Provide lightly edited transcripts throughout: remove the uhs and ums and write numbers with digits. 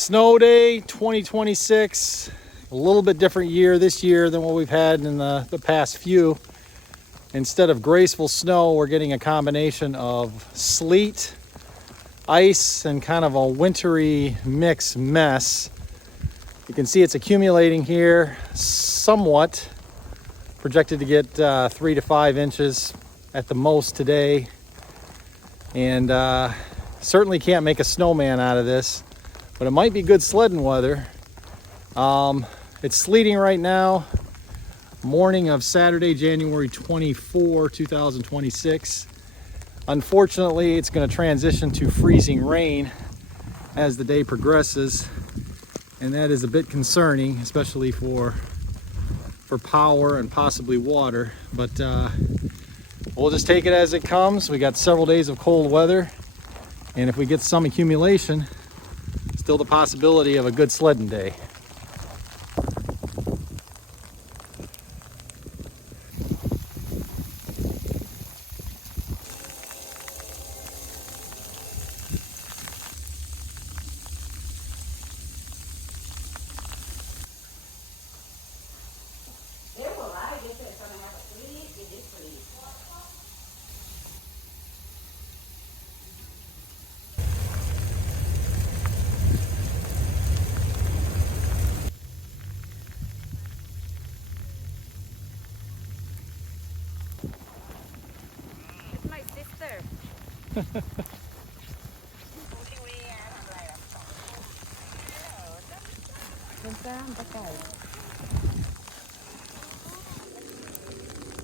Snow day 2026, a little bit different year this year than what we've had in the past few. Instead of graceful snow, we're getting a combination of sleet, ice, and kind of a wintry mix mess. You can see it's accumulating here somewhat. Projected to get 3 to 5 inches at the most today. And certainly can't make a snowman out of this, but it might be good sledding weather. It's sleeting right now, morning of Saturday, January 24, 2026. Unfortunately, it's going to transition to freezing rain as the day progresses, and that is a bit concerning, especially for power and possibly water. But we'll just take it as it comes. We got several days of cold weather, and if we get some accumulation, still the possibility of a good sledding day.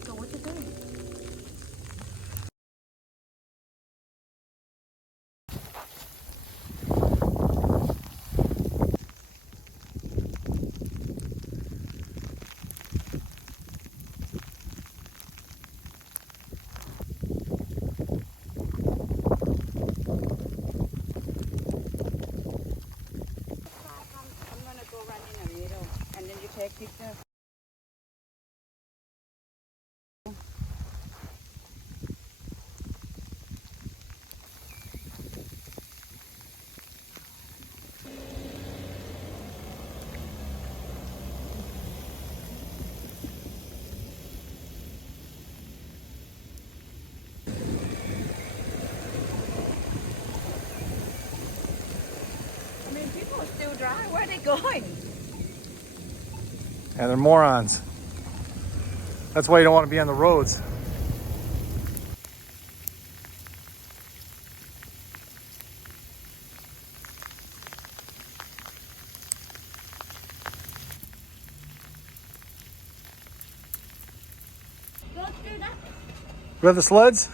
So what you doing? I'm gonna go run in the middle, and then you take picture. I mean, people are still dry. Where are they going? Yeah, they're morons. That's why you don't want to be on the roads. Go through that. You have the sleds?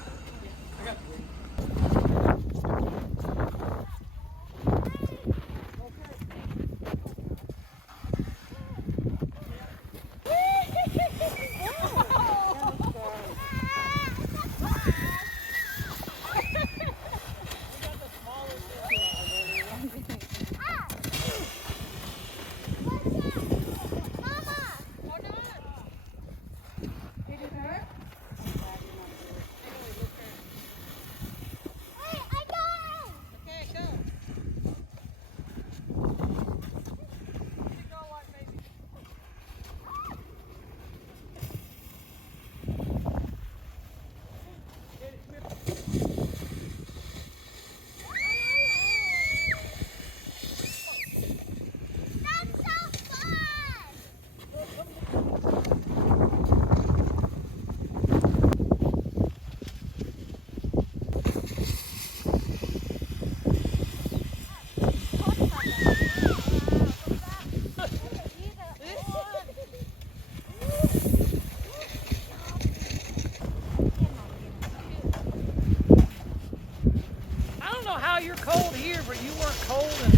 I don't know how you're cold here, but you weren't cold in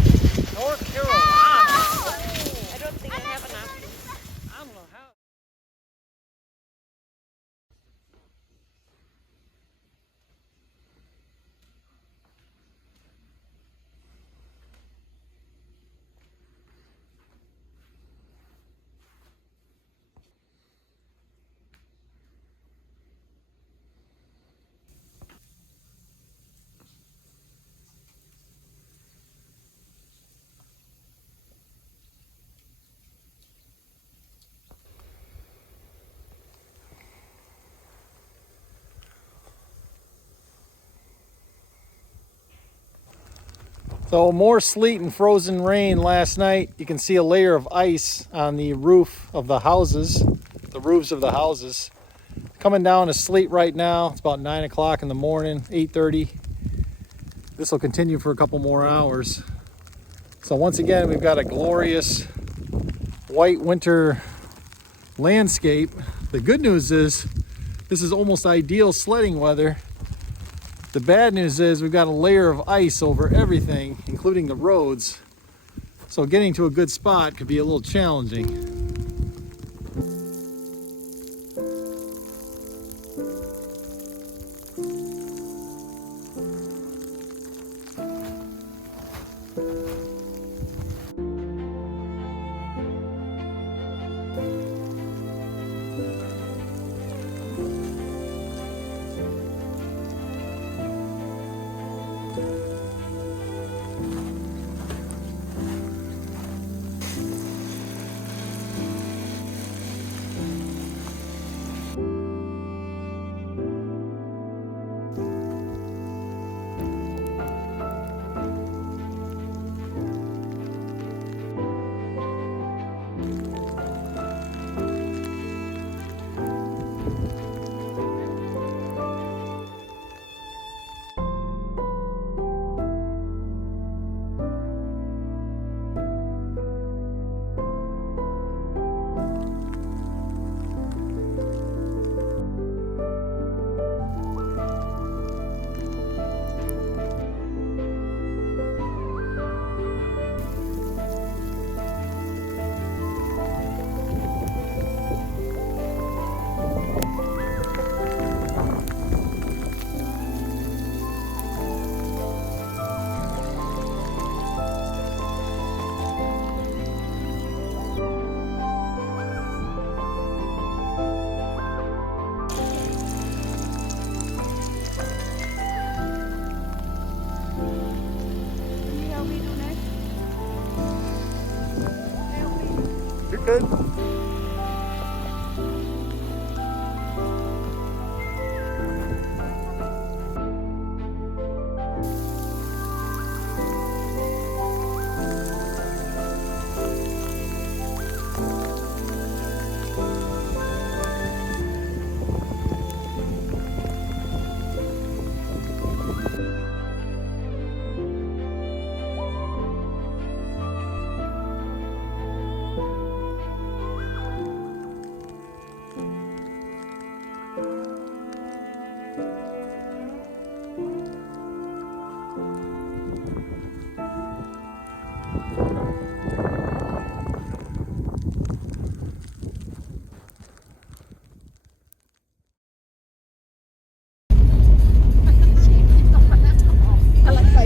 North Carolina. I don't think I have enough. I don't know how. So more sleet and frozen rain last night. You can see a layer of ice on the roof of the houses, the roofs of the houses. Coming down to sleet right now. It's about 9 o'clock in the morning, 8:30. This will continue for a couple more hours. So once again, we've got a glorious white winter landscape. The good news is this is almost ideal sledding weather. The bad news is we've got a layer of ice over everything, including the roads. So getting to a good spot could be a little challenging. Good.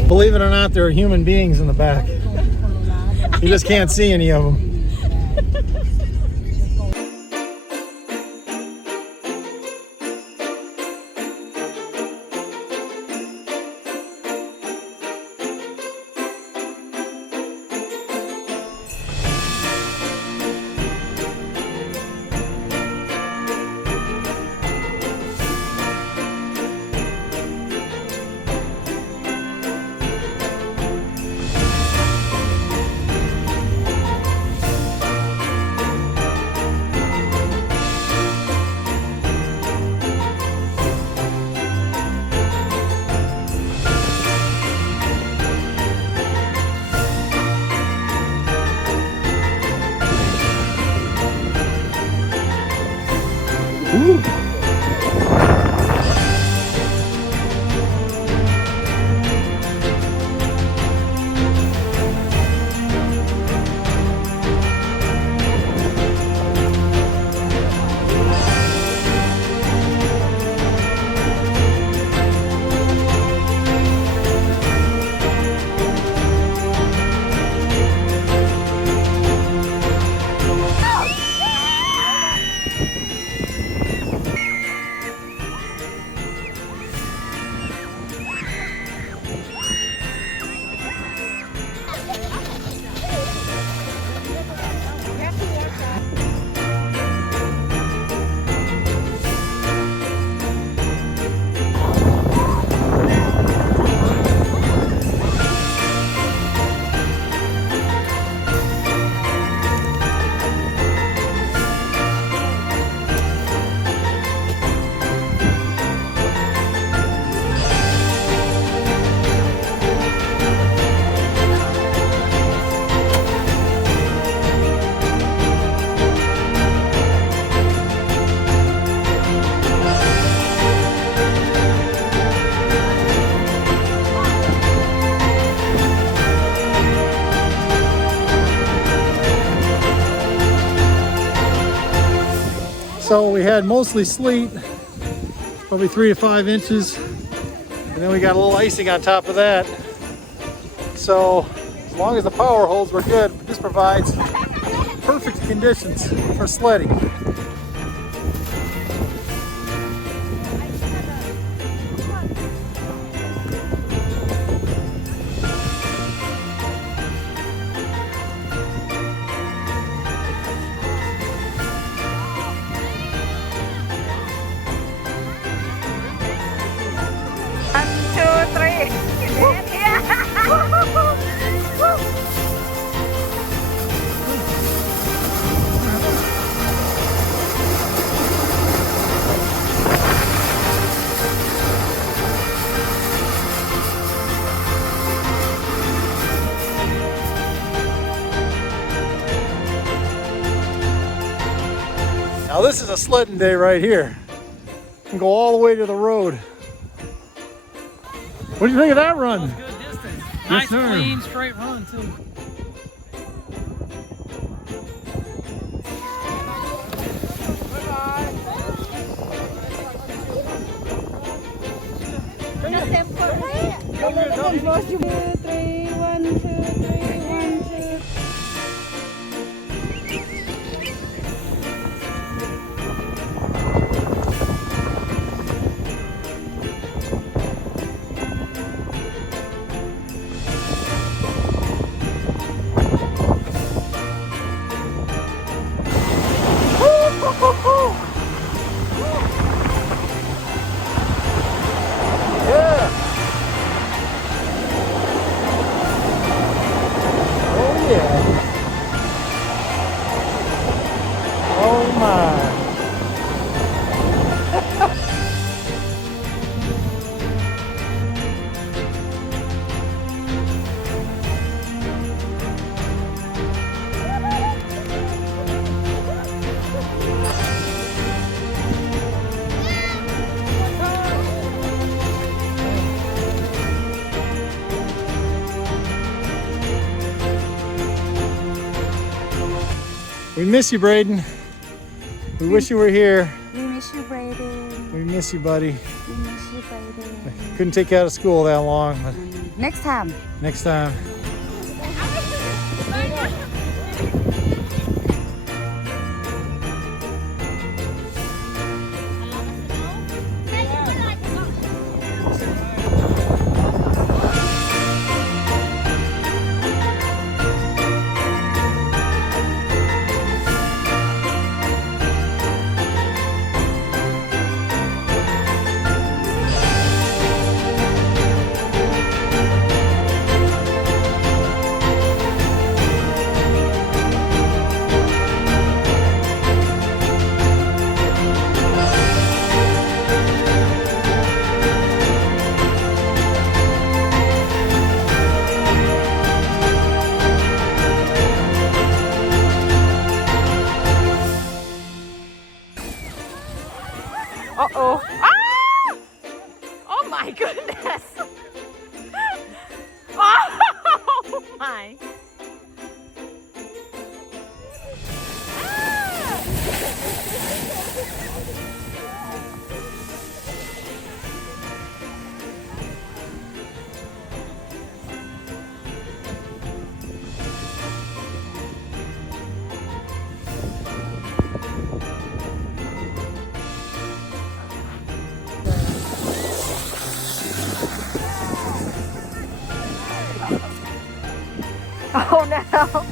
Believe it or not, there are human beings in the back. You just can't see any of them. So we had mostly sleet, probably 3 to 5 inches. And then we got a little icing on top of that. So as long as the power holds, we're good. But this provides perfect conditions for sledding. Now this is a sledding day right here. You can go all the way to the road. What do you think of that run? That was good distance. Nice, clean, straight run too. We miss you, Braden. We wish you were here. We miss you, Braden. We miss you, buddy. We miss you, Braden. Couldn't take you out of school that long, but Next time. next time. Uh-oh. Ah! Oh my goodness. Oh my. Oh no.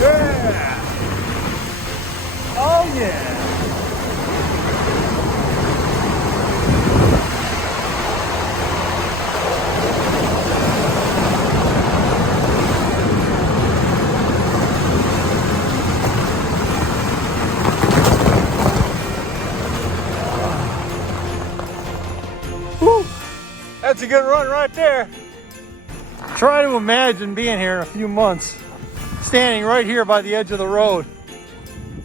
Yeah! Oh yeah! Whew. That's a good run right there. Try to imagine being here in a few months, standing right here by the edge of the road,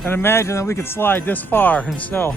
and imagine that we could slide this far in snow.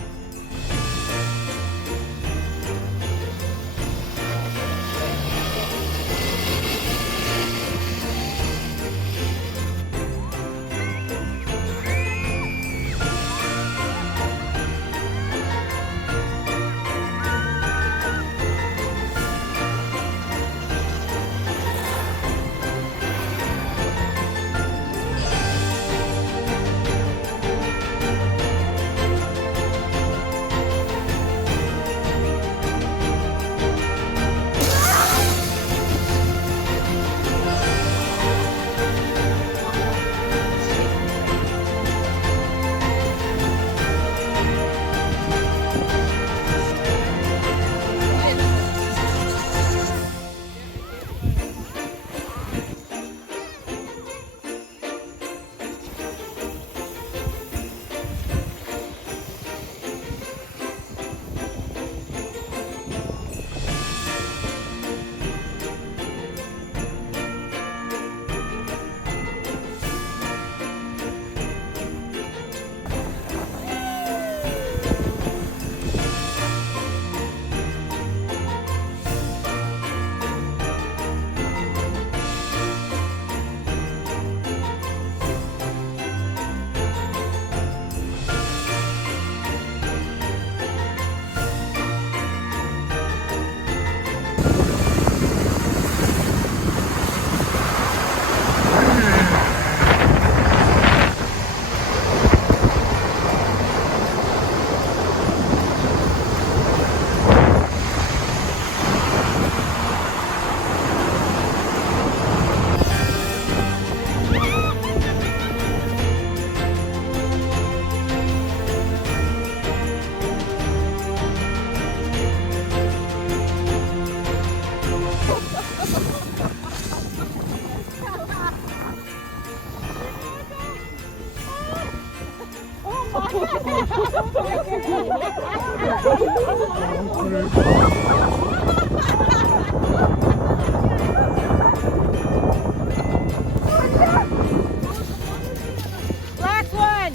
Last one.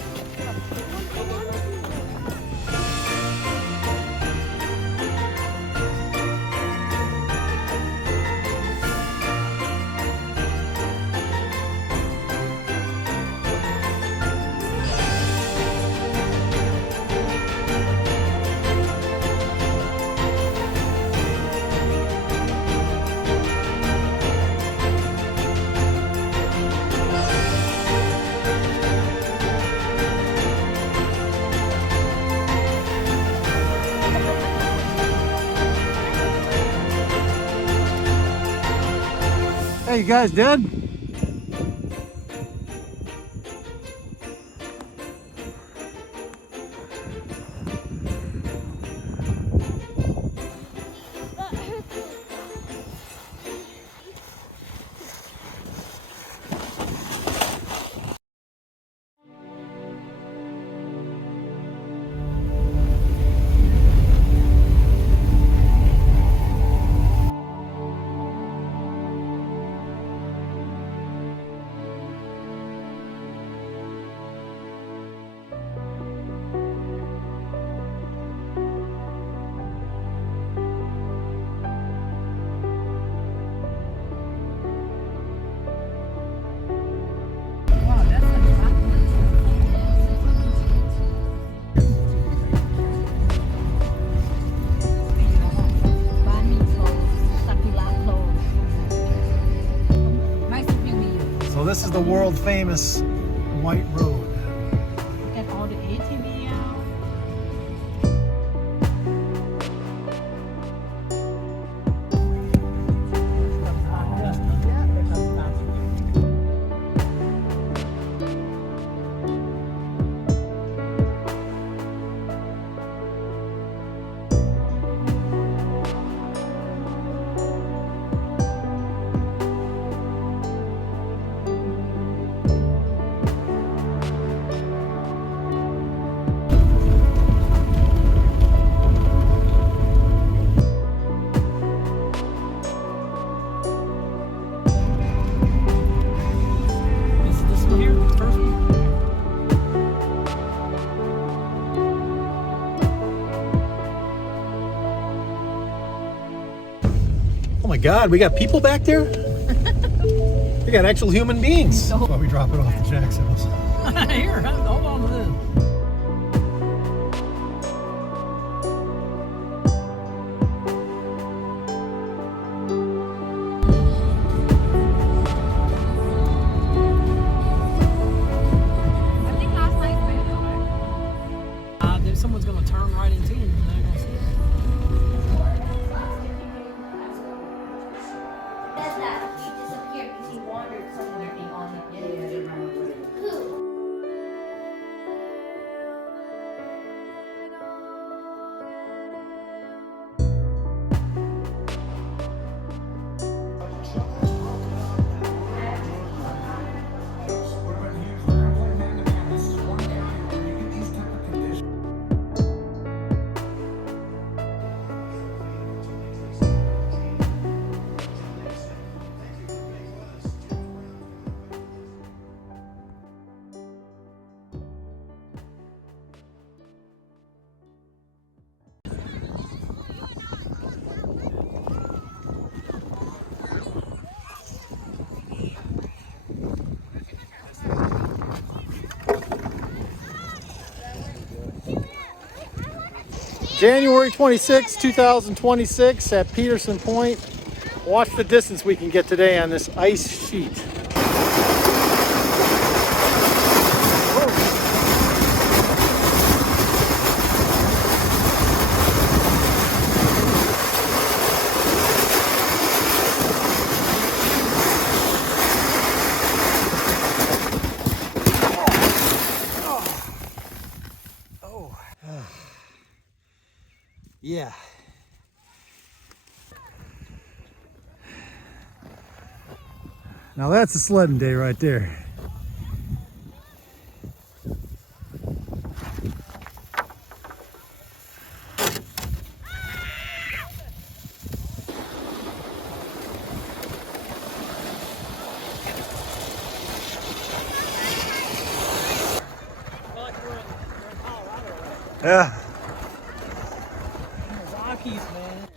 Hey, you guys did? So this is the world famous White Road. Get all the ATV out. This one here, the first one. Oh my God, we got people back there? We got actual human beings. That's why we drop it off to Jack's house. Here, hold on to this. I think last night's video, right? Then someone's gonna turn right into him and they're gonna see it. Says that he disappeared because he wandered somewhere on the video. Who? January 26, 2026 at Petersen Point. Watch the distance we can get today on this ice sheet. Yeah. Now that's a sledding day right there. Yeah. The Rockies, man.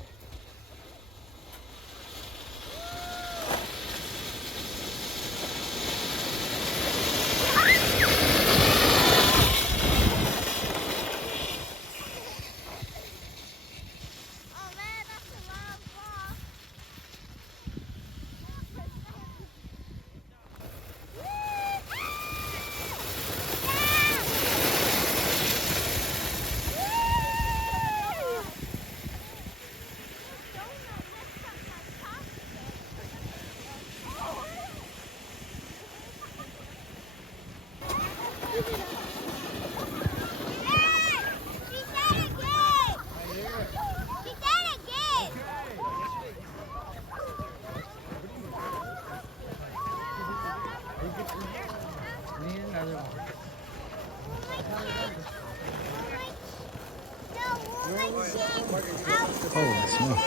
Holy smoke.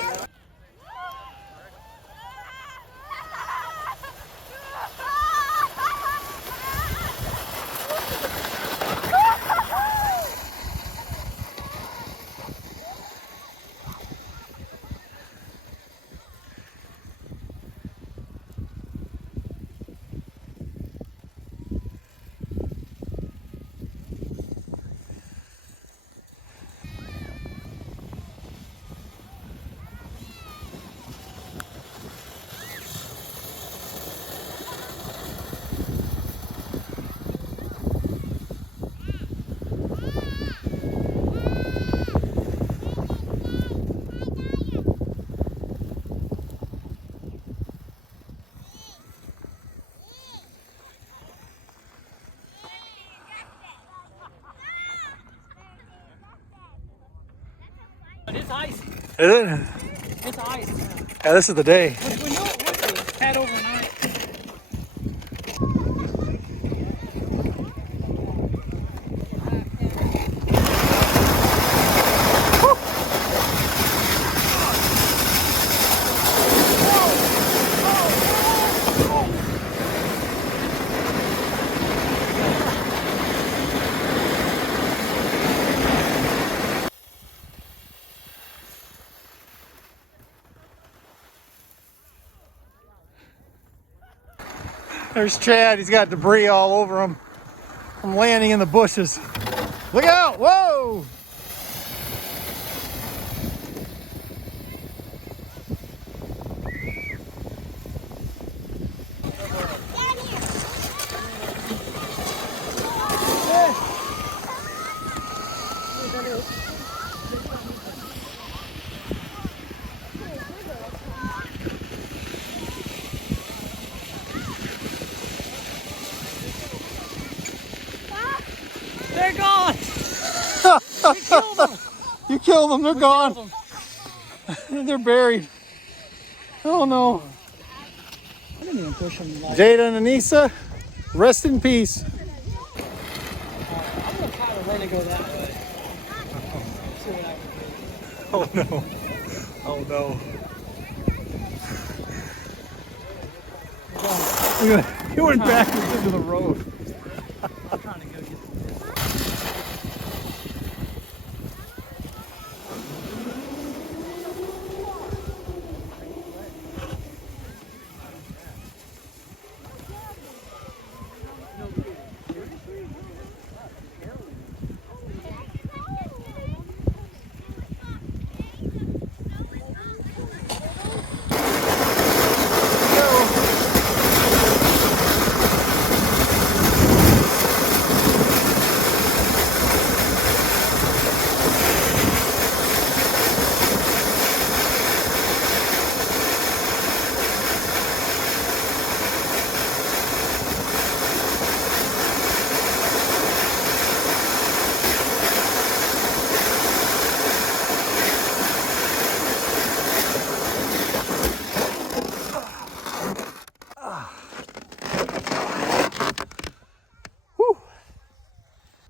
But it's ice. Is it? It's ice. Yeah, this is the day. We know it would be. It's had overnight. There's Chad. He's got debris all over him from landing in the bushes. Look out! Whoa! They're gone. You killed them. They're gone. Killed 'em. They're buried. Oh no. I didn't even push them. Like, Jada and Anissa, rest in peace. I'm gonna try to let it go that way. See what I can do. Oh no. Oh no. You went backwards into the road. I'm trying to go get them.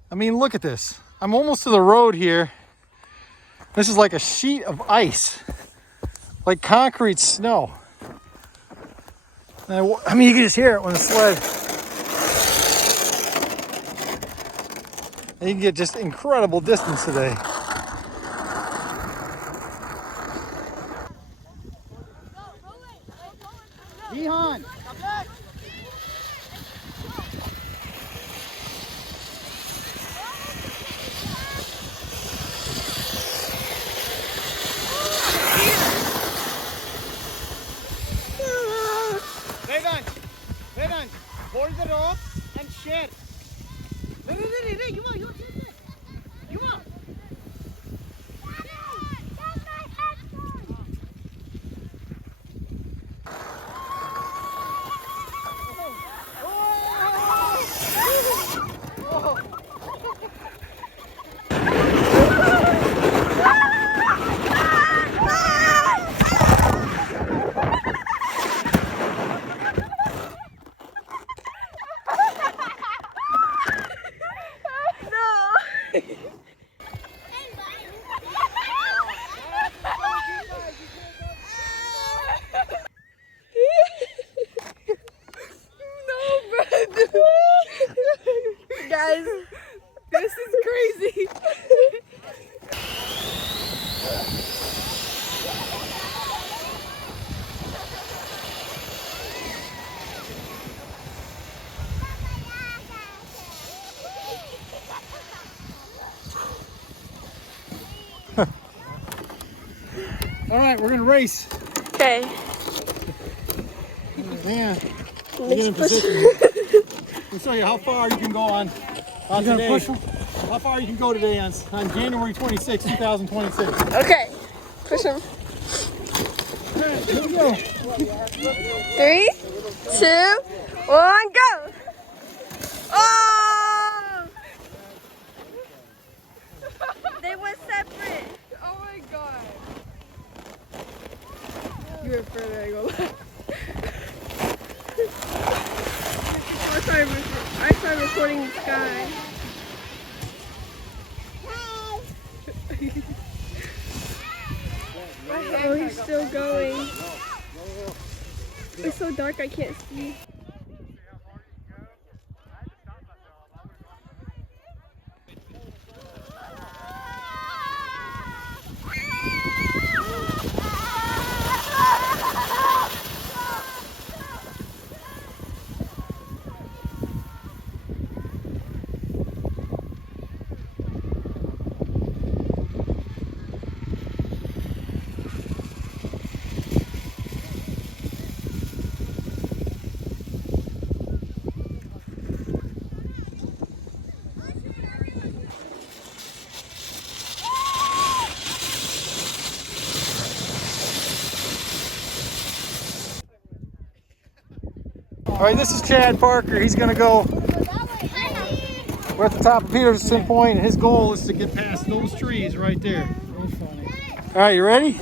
I mean, look at this. I'm almost to the road here. This is like a sheet of ice, like concrete snow. And I mean, you can just hear it when the sled. And you can get just incredible distance today. Gihan. Vedan, hold the rope and share. Hey, you are. You are. Guys, this is crazy. All right, we're gonna race. Okay. Man, get in position. We'll show you how far you can go on today. Push how far you can go today on January 26, 2026. Okay. Push him. Here we go. 3, 2, 1, go! Oh! They were separate. Oh my god. You went further, I go left. I started recording the sky. Oh, he's still going. It's so dark I can't see. All right, this is Chad Parker. He's gonna go. We're at the top of Petersen Point, and his goal is to get past those trees right there. All right, you ready?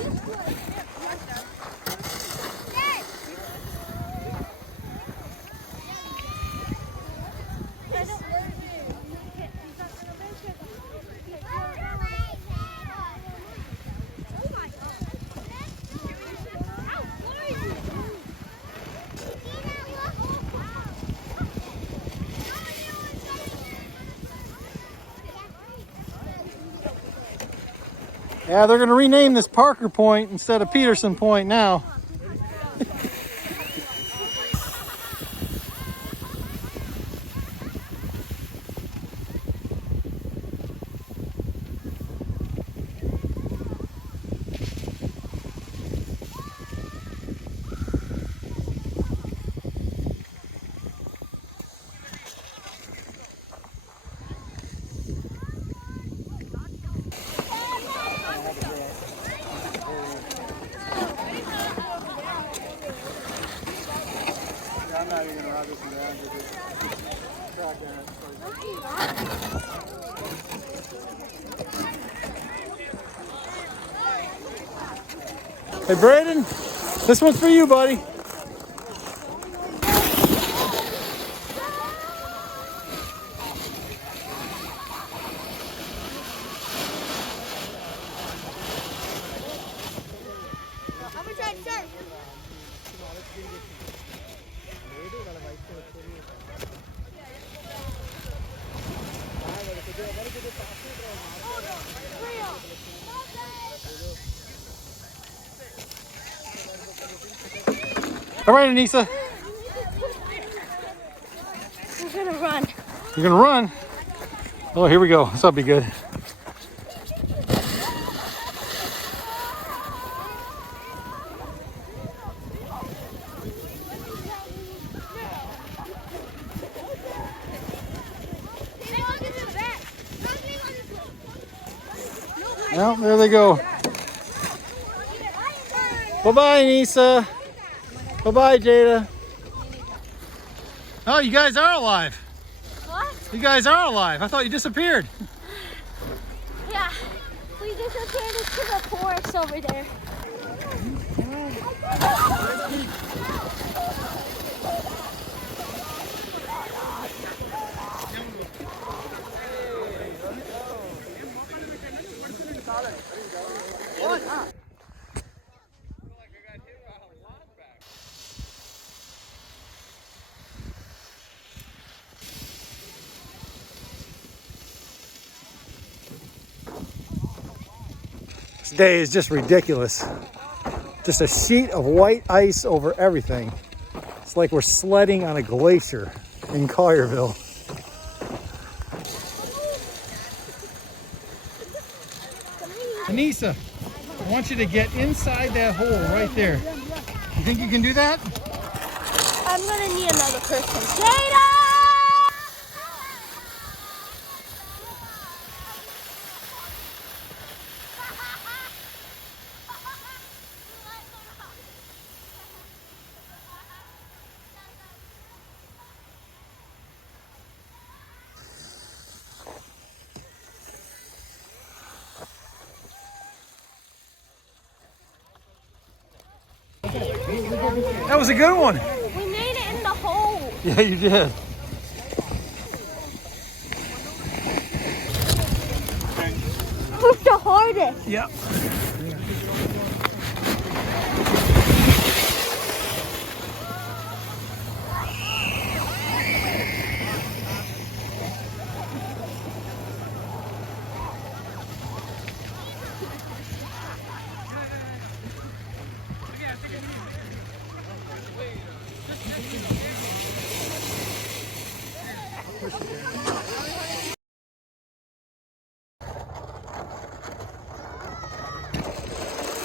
Yeah, they're going to rename this Parker Point instead of Petersen Point now. I'm not even going to ride this one down to this track there. Hey, Braden, this one's for you, buddy. All right, Anissa. I'm gonna run. You're gonna run? Oh, here we go. This will be good. Well, there they go. Bye-bye, Anissa. Bye-bye, Jada. Oh, you guys are alive. What? You guys are alive. I thought you disappeared. Yeah. We disappeared into the forest over there. This day is just ridiculous. Just a sheet of white ice over everything. It's like we're sledding on a glacier in Collierville. Anissa, I want you to get inside that hole right there. You think you can do that? I'm gonna need another person. Jada! That was a good one. We made it in the hole. Yeah, you did. Who's the hardest? Yep.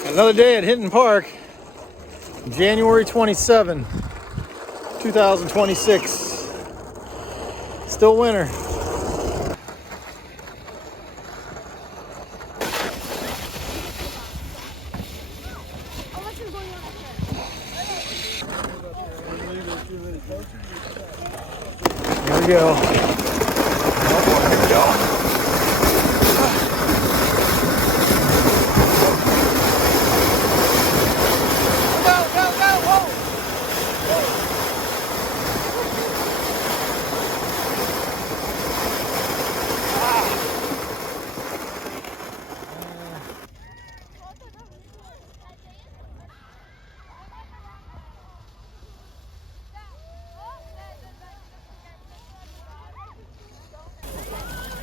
Another day at Hinton Park, January 27, 2026. Still winter. Here we go. Oh, here we go.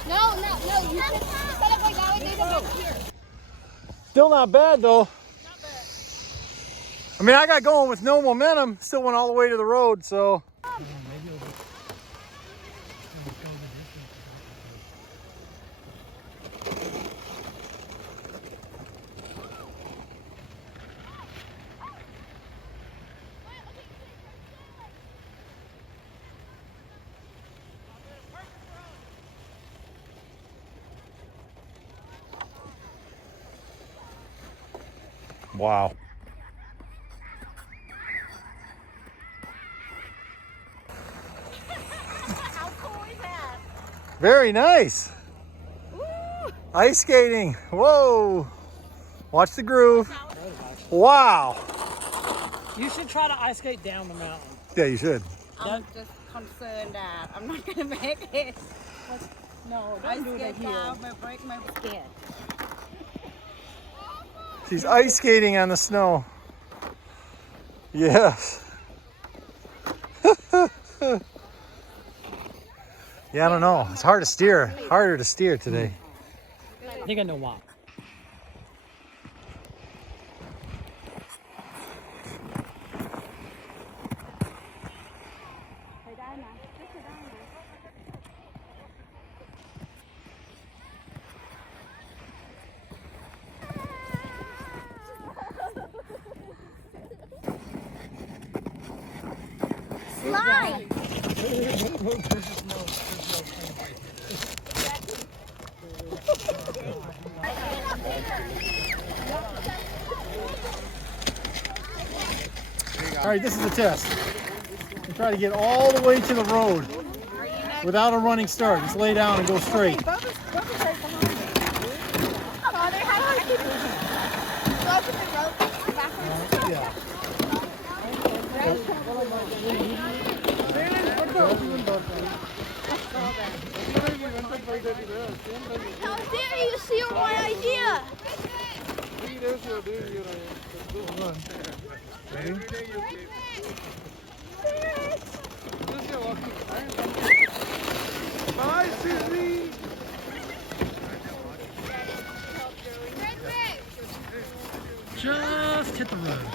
No. You set up like that. We need them over here. Still not bad though. Not bad. I mean, I got going with no momentum. Still went all the way to the road, so. Wow. How cool is that? Very nice. Woo! Ice skating. Whoa. Watch the groove. Wow. You should try to ice skate down the mountain. Yeah, you should. I'm just concerned that I'm not gonna make it. No, I don't do skate the heel. down, I break my skin. She's ice skating on the snow. Yes. Yeah, I don't know. It's hard to steer. Harder to steer today. I think I know why. Hi. All right, this is a test. We try to get all the way to the road without a running start. Just lay down and go straight. Bubba's right behind me. Come on, they have to go up with the rope backwards. Yeah. How dare you steal my idea? Bye, Susie. Just hit the road.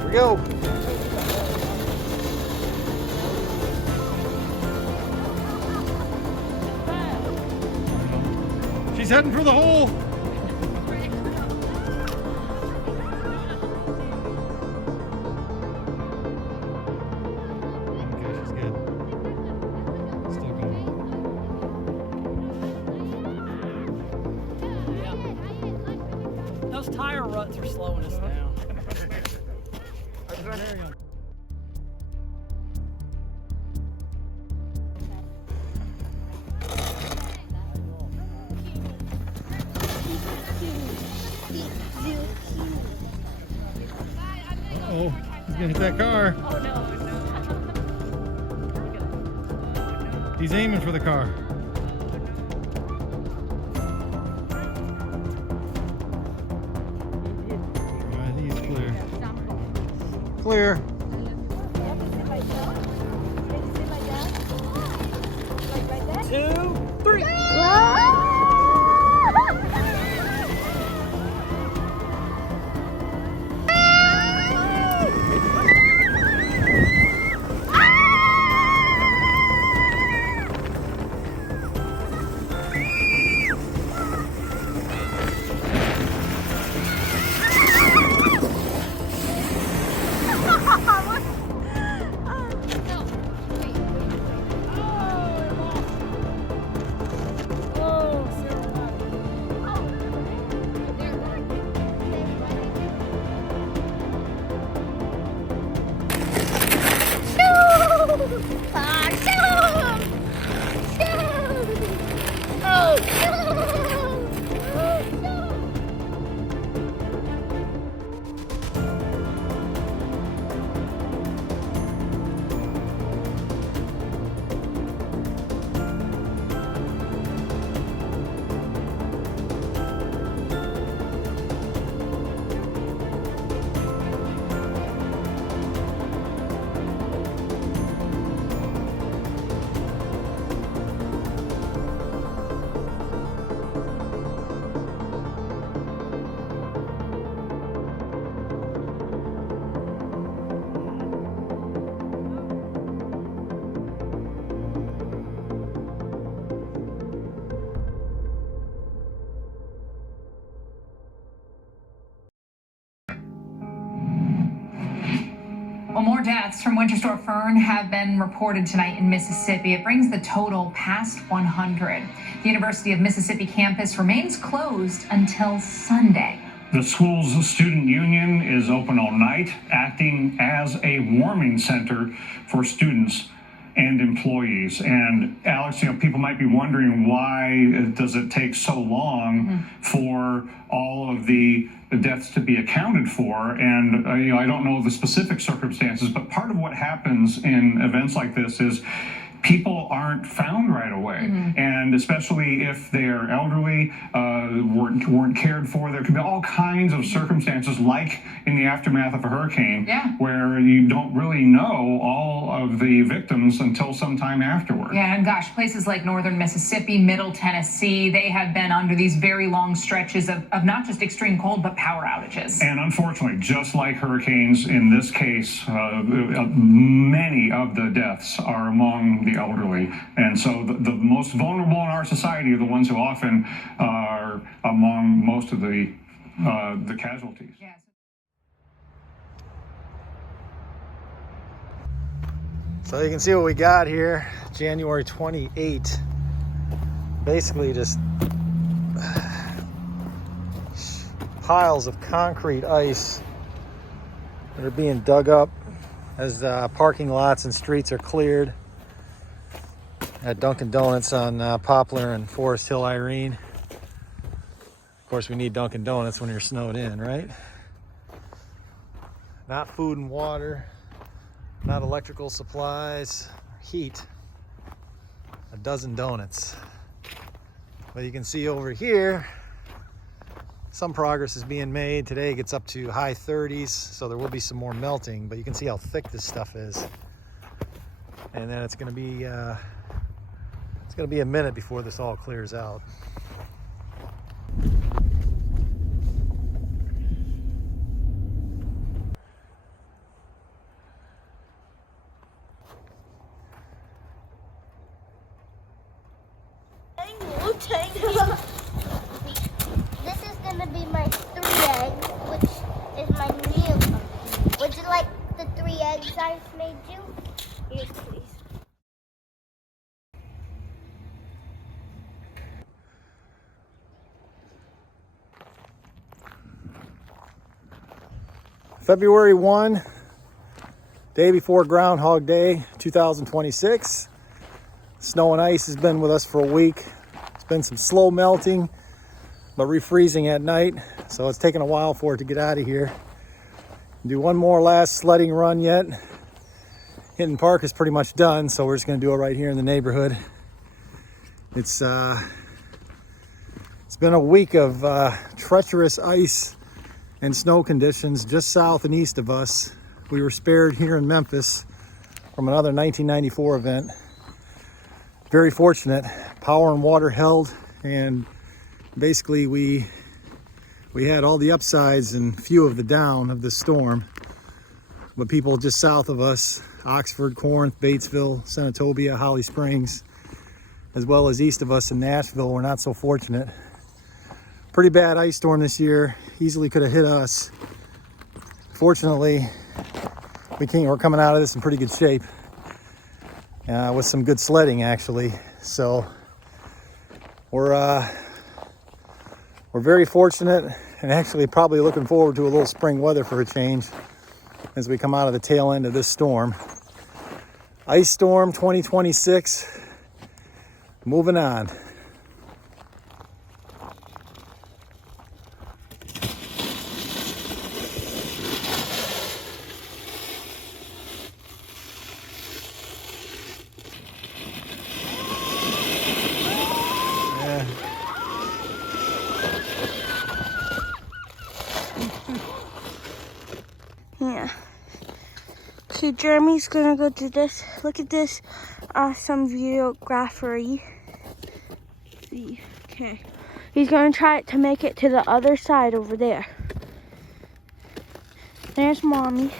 Here we go. She's heading for the hole. Okay, she's good. Still going. Those tire ruts are slowing us down. Uh-oh, he's gonna hit that car. Oh no, He's aiming for the car. I think he's clear. Clear. Two, three. Well, more deaths from Winter Storm Fern have been reported tonight in Mississippi. It brings the total past 100. The University of Mississippi campus remains closed until Sunday. The school's student union is open all night, acting as a warming center for students and employees. And Alex, people might be wondering, why does it take so long for all of the deaths to be accounted for? And I don't know the specific circumstances, but part of what happens in events like this is people aren't found right away. And especially if they're elderly, weren't cared for, there could be all kinds of circumstances, like in the aftermath of a hurricane, where you don't really know all of the victims until sometime afterward. Yeah, and gosh, places like northern Mississippi, middle Tennessee, they have been under these very long stretches of not just extreme cold, but power outages. And unfortunately, just like hurricanes, in this case, many of the deaths are among the elderly. And so the most vulnerable in our society are the ones who often are among most of the casualties. Yes. So you can see what we got here, January 28. Basically just piles of concrete ice that are being dug up as parking lots and streets are cleared at Dunkin' Donuts on Poplar and Forest Hill, Irene. Of course, we need Dunkin' Donuts when you're snowed in, right? Not food and water, not electrical supplies, heat. A dozen donuts. But you can see over here, some progress is being made. Today it gets up to high 30s, so there will be some more melting, but you can see how thick this stuff is. And then it's gonna be a minute before this all clears out. This is gonna be my 3 eggs, which is my meal. Would you like the 3 eggs I've made you? Yes, please. February 1, day before Groundhog Day 2026. Snow and ice has been with us for a week. It's been some slow melting, but refreezing at night. So it's taken a while for it to get out of here. Do one more last sledding run yet. Hinton Park is pretty much done, so we're just gonna do it right here in the neighborhood. It's been a week of treacherous ice and snow conditions just south and east of us. We were spared here in Memphis from another 1994 event. Very fortunate. Power and water held, and basically we had all the upsides and few of the down of the storm. But people just south of us, Oxford, Corinth, Batesville, Senatobia, Holly Springs, as well as east of us in Nashville, were not so fortunate. Pretty bad ice storm this year. Easily could have hit us. Fortunately, we're coming out of this in pretty good shape. With some good sledding, actually. So we're very fortunate, and actually probably looking forward to a little spring weather for a change as we come out of the tail end of this storm. Ice Storm 2026. Moving on. Yeah. So Jeremy's gonna go do this. Look at this awesome videographery. See. Okay. He's gonna try to make it to the other side over there. There's Mommy.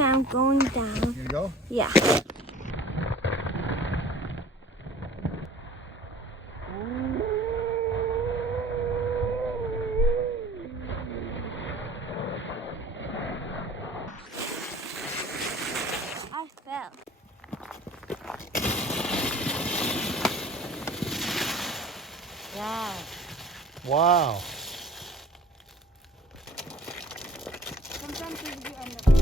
Okay, I'm going down. Here you go. Yeah. I fell. Wow. Wow. Sometimes you do end up.